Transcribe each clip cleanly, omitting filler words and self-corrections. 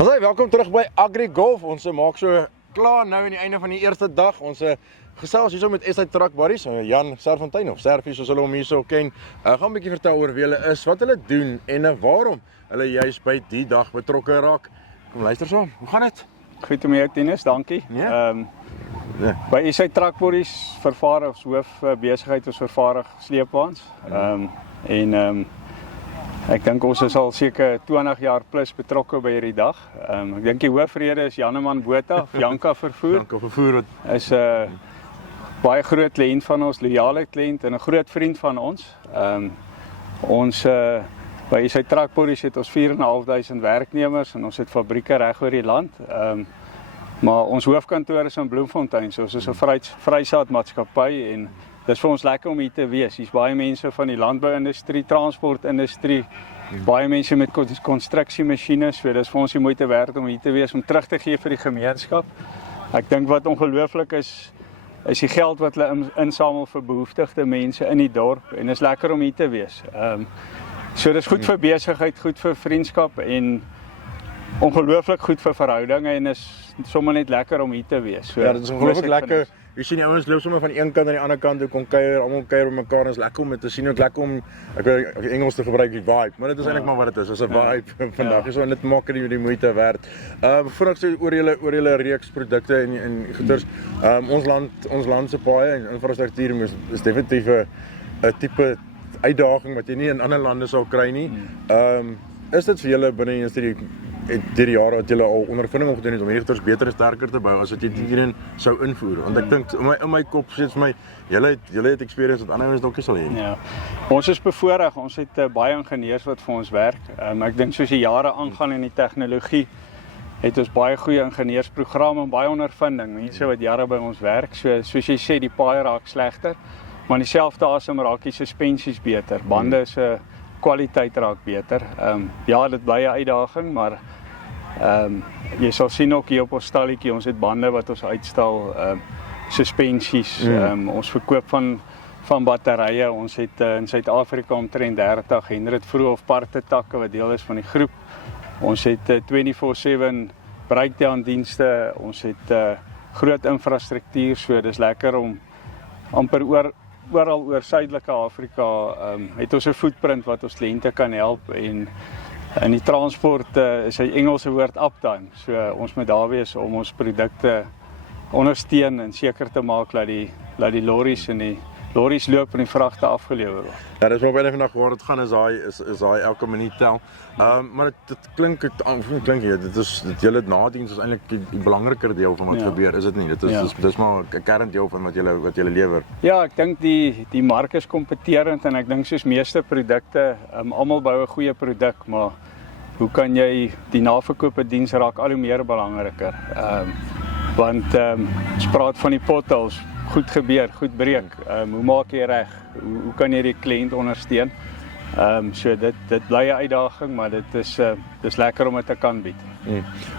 Welkom terug by Agri Golf. Ons maak so klaar nou aan die einde van die eerste dag. Ons gesels hierso met SA Truck Buddies, Jan Serfontein of Serfie soos hulle hom hierso ken. Gaan 'n bietjie vertel oor wie hulle is, wat hulle doen en waarom hulle juist by die dag betrokke raak. Kom luister saam. Hoe gaan dit? Goed om jou Tinus, dankie. Ja? By SA Truck Buddies vervaardig ons hoof besigheid ons vervaardig sleepwaens. Ek dink ons is al seker 20 jaar plus betrokke by hierdie dag. Ek dink die hoofrede is Janneman Botha, Janka Vervoer. Janka Vervoer Is 'n baie groot kliënt van ons, loyale kliënt en 'n groot vriend van ons. Ons by SA Truck Buddies het ons 4.500 werknemers en ons het fabrieke reg oor die land. Maar ons hoofkantoor is in Bloemfontein, so ons is 'n vrysaadmaatskappy en dit is vir ons lekker om hier te wees. Hier's baie mense van die landbouindustrie, transportindustrie, baie mense met konstruksiemasiene, so dis vir ons die moeite werd om hier te wees, om terug te gee vir die gemeenskap. Ek dink wat ongelooflik is die geld wat hulle insamel vir behoeftigde mense in die dorp en is lekker om hier te wees. So dis goed vir besigheid, goed vir vriendskap en ongelooflik goed vir verhoudinge en is sommer net lekker om hier te wees. So, ja, dit is ongelooflik lekker. Jy sien die ouens loop sommer van die een kant na die ander kant toe kom kuier, almal kuier by mekaar en is lekker om dit te sien. Ook lekker om ek weet Engels te gebruik, die vibe, maar dit is eintlik maar wat dit is. Dis 'n vibe vandag. So dit maak dit die moeite werd. Voordat ek sê oor julle reeks produkte en goeders, ons land se paaie en infrastruktuur is definitief 'n tipe uitdaging wat jy nie in ander lande sal kry nie. Is dit vir julle binne die industrie deur die jare wat julle al ondervinding opgedoen het om hierdie goeders beter en sterker te bou as wat jy hierin sou invoer? Want ek dink in my kop sê dit vir my julle het experience wat ander ouens dalk nie sal hê nie. Ja. Ons is bevoorreg, ons het baie ingenieurs wat vir ons werk. Ek dink soos die jare aangaan in die tegnologie het ons baie goeie ingenieursprogramme en baie ondervinding, mense wat jare by ons werk. So soos jy sê, die paaie raak slegter, maar in dieselfde asem raak die suspensies beter. Bande se kwaliteit raak beter. Ja, dit bly 'n uitdaging, maar jy sal sien ook hier op ons stalletjie, ons het bande wat ons uitstal, suspensies, ons verkoop van batterye. Ons het in Suid-Afrika omtrent 30 Henrit Vroeghof parte takke wat deel is van die groep. Ons het 24/7 breakdown dienste, ons het groot infrastruktuur, so dis lekker om amper oral oor Suidelike Afrika het ons 'n footprint wat ons kliënte kan help en in die transport is die Engelse woord uptime. So ons moet daar wees om ons produkte ondersteun en seker te maak dat die lorries loop en die vragte afgelewer word. Ja, dis maar baie vandag waar dit gaan is daai elke minuut tel. Maar dit klink dit julle nadiens is eintlik die belangriker deel van wat gebeur, is dit nie? Dis maar 'n kerndeel van wat julle lewer. Ja, ek dink die mark is kompeterend en ek dink soos meeste produkte, almal bou 'n goeie produk, maar hoe kan jy die naverkope diens raak al hoe meer belangriker. Want ons praat van die potholes, goed gebeur, goed breek. Hoe maak jy reg? Hoe kan jy die kliënt ondersteun? So dit bly 'n uitdaging, maar dis lekker om dit te kan bied.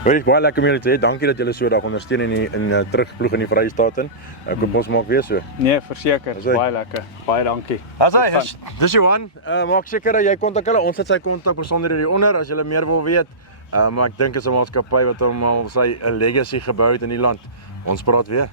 Weet baie lekker om julle te hê. Dankie dat julle so dag ondersteun in terugploeg in die Vrystaat in. Ek hoop ons maak weer so. Nee, verseker, baie lekker. Baie dankie. Dis Johan. Maak seker dat jy kontak hulle. Ons het sy kontak besonderhede hieronder as jy meer wil weet. Maar ek dink is 'n maatskappy wat hom al sy 'n legacy gebou het in die land. Ons praat weer.